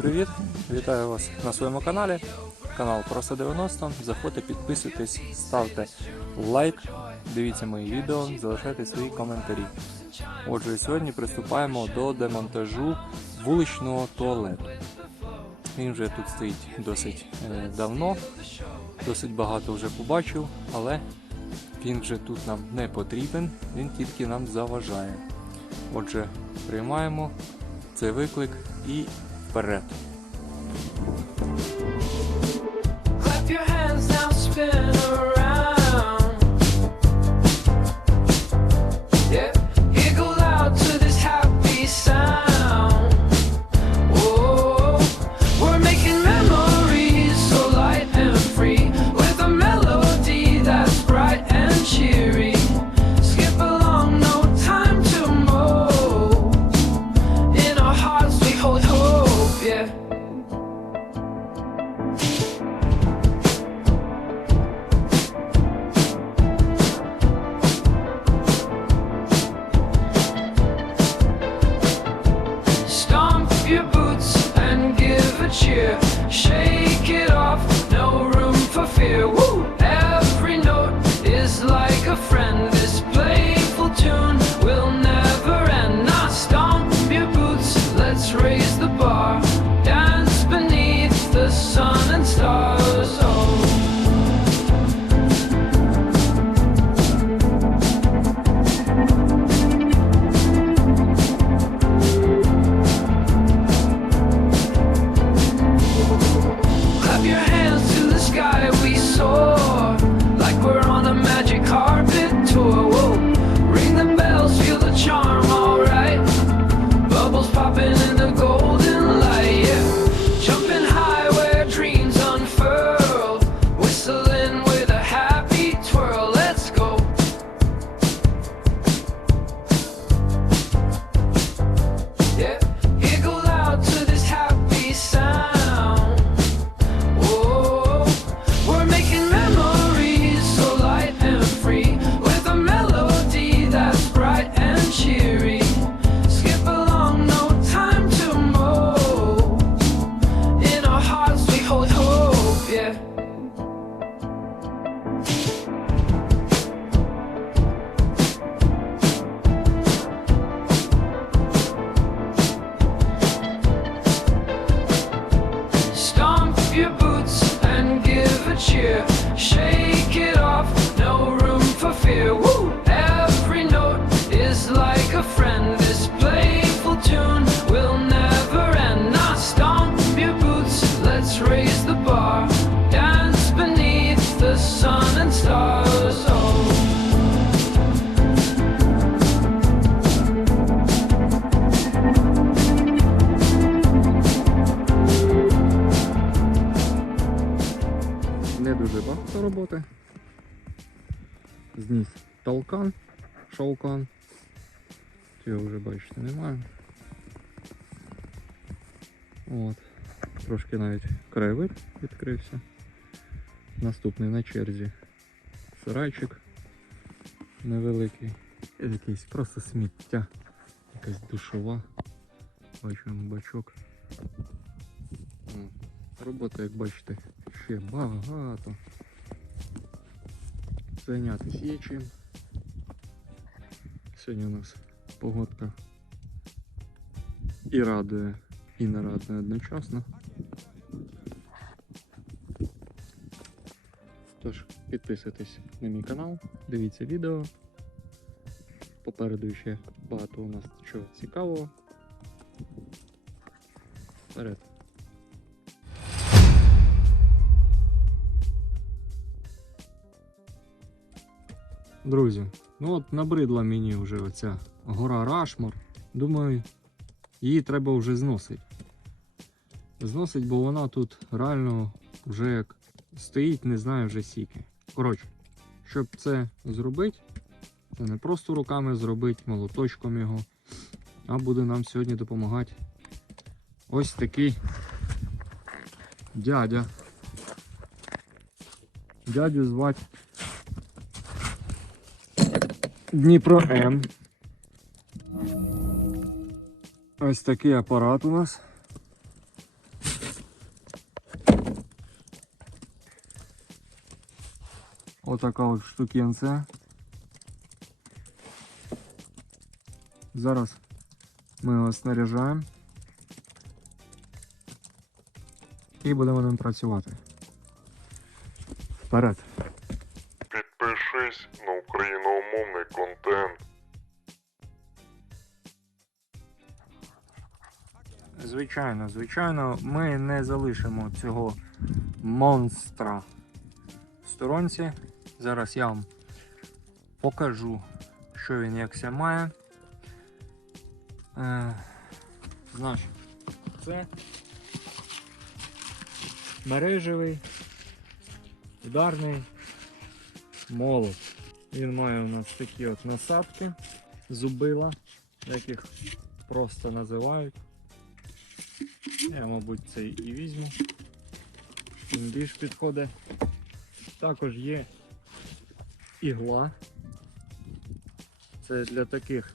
привіт! Вітаю вас на своєму каналі. Канал Просто 90. Заходьте, підписуйтесь, ставте лайк, дивіться мої відео, залишайте свої коментарі. Отже, сьогодні приступаємо до демонтажу вуличного туалету. Він вже тут стоїть досить е, давно, досить багато вже побачив, але він вже тут нам не потрібен, він тільки нам заважає. Отже, приймаємо цей виклик і вперед. Clap your hands now, spin you. Shake it Не дуже багато роботи. Зніс толкан, шовкан. Цього вже бачите немає. От. Трошки навіть краєвид відкрився. Наступний на черзі сарайчик невеликий. Якийсь просто сміття. Якась душова. Бачимо бачок. Робота, як бачите, ще багато. Зайнятися є чим. Сьогодні у нас погодка і радує, і не радує одночасно. Тож, підписуйтесь на мій канал, дивіться відео. Попереду ще багато у нас чого цікавого. Вперед! Друзі, ну от набридла мені вже оця гора Рашмор. Думаю, її треба вже зносити. Зносить, бо вона тут реально вже як стоїть, не знаю вже сіки. Коротше, щоб це зробити, це не просто руками зробити, молоточком його, а буде нам сьогодні допомагати ось такий дядя. Дядю звати Дніпро М. Ось такой аппарат у нас. Вот такая вот штукенция. Зараз ми його снаряжаємо і будемо ним працювати. Аппарат. Звичайно, звичайно, ми не залишимо цього монстра в сторонці. Зараз я вам покажу, що він як ся має. Е, значить, це мережевий ударний молот. Він має у нас такі от насадки, зубила, як їх просто називають. Я, мабуть, цей і візьму. Він більш підходить. Також є ігла. Це для таких,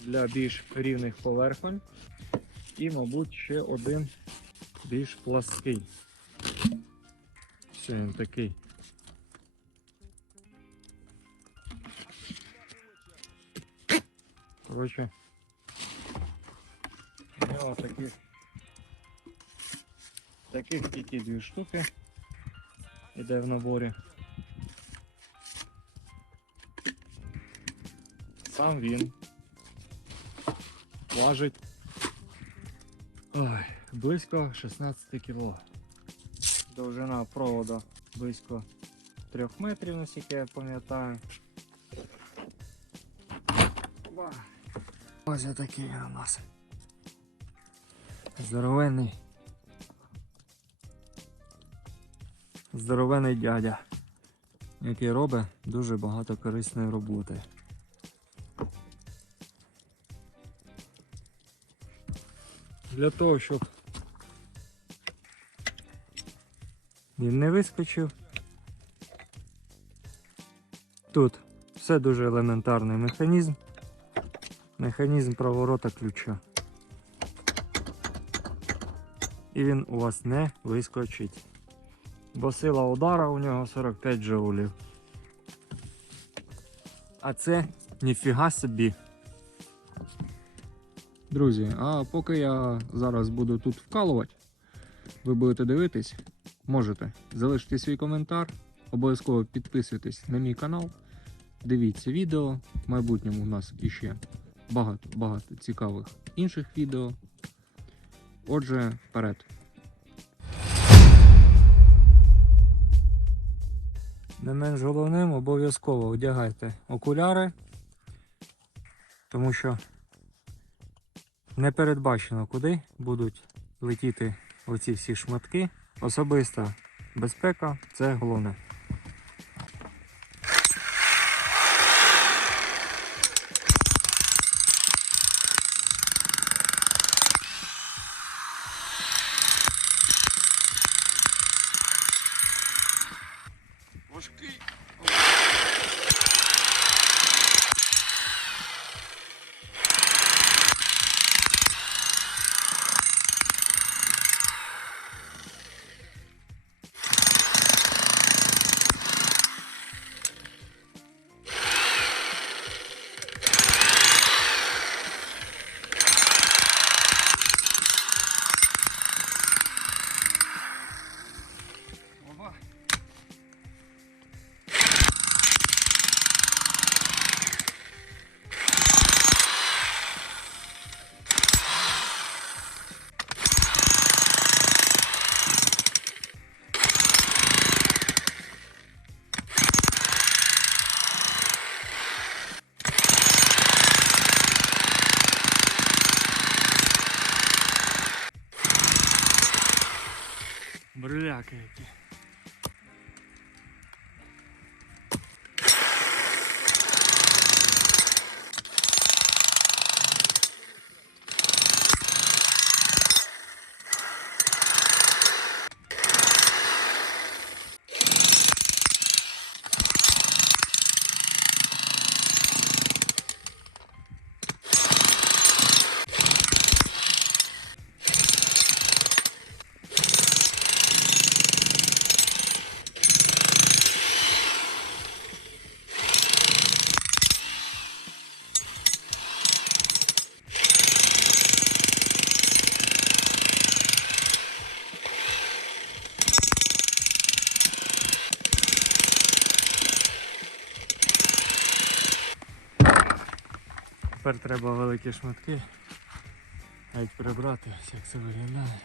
для більш рівних поверхонь. І, мабуть, ще один більш плаский. Все, він такий. Коротше, нього таких Таких тільки дві штуки іде в наборі. Сам він важить ой, близько 16 кг. Довжина проводу близько 3 метрів, наскільки я пам'ятаю. Ось такий у нас. Здоровенний. Здоровений дядя, який робить дуже багато корисної роботи. Для того, щоб він не вискочив. Тут все дуже елементарний механізм. Механізм проворота ключа. І він у вас не вискочить бо сила удара у нього 45 джоулів. А це ніфіга собі. Друзі, а поки я зараз буду тут вкалувати, ви будете дивитись, можете залишити свій коментар, обов'язково підписуйтесь на мій канал, дивіться відео. В майбутньому у нас іще багато-багато цікавих інших відео. Отже, вперед. Не менш головним обов'язково одягайте окуляри, тому що не передбачено, куди будуть летіти оці всі шматки. Особиста безпека це головне. Тепер треба великі шматки. Навіть прибрати, ось як це виглядає.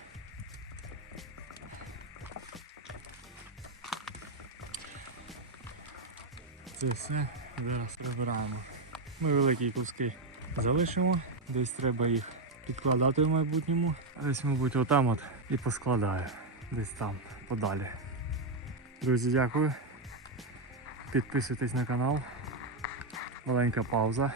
Це все зараз прибираємо. Ми великі куски залишимо, десь треба їх підкладати в майбутньому. А Десь, мабуть, отам от і поскладаю. Десь там, подалі. Друзі, дякую. Підписуйтесь на канал. Маленька пауза.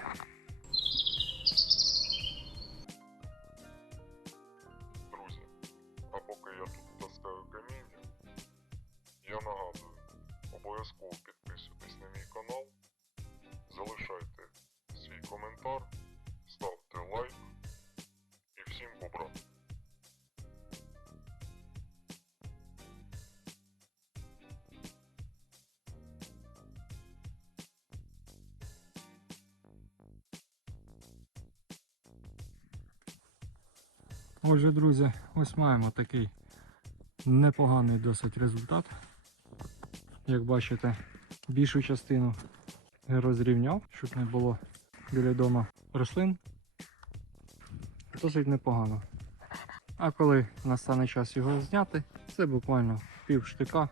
Отже, друзі, ось маємо такий непоганий досить результат. Як бачите, більшу частину я розрівняв, щоб не було біля дома рослин. Досить непогано. А коли настане час його зняти, це буквально пів штика.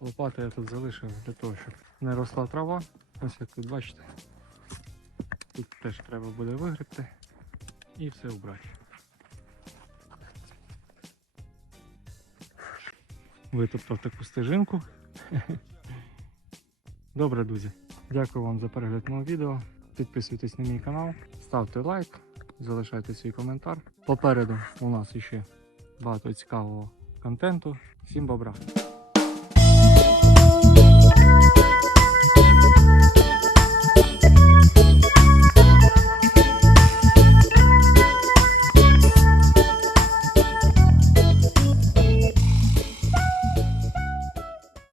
Лопату я тут залишив для того, щоб не росла трава. Ось як тут бачите. Тут теж треба буде вигребти і все убрати. Витоптав таку стежинку. Добре, друзі. Дякую вам за перегляд мого відео. Підписуйтесь на мій канал, ставте лайк, залишайте свій коментар. Попереду у нас ще багато цікавого контенту. Всім бобра!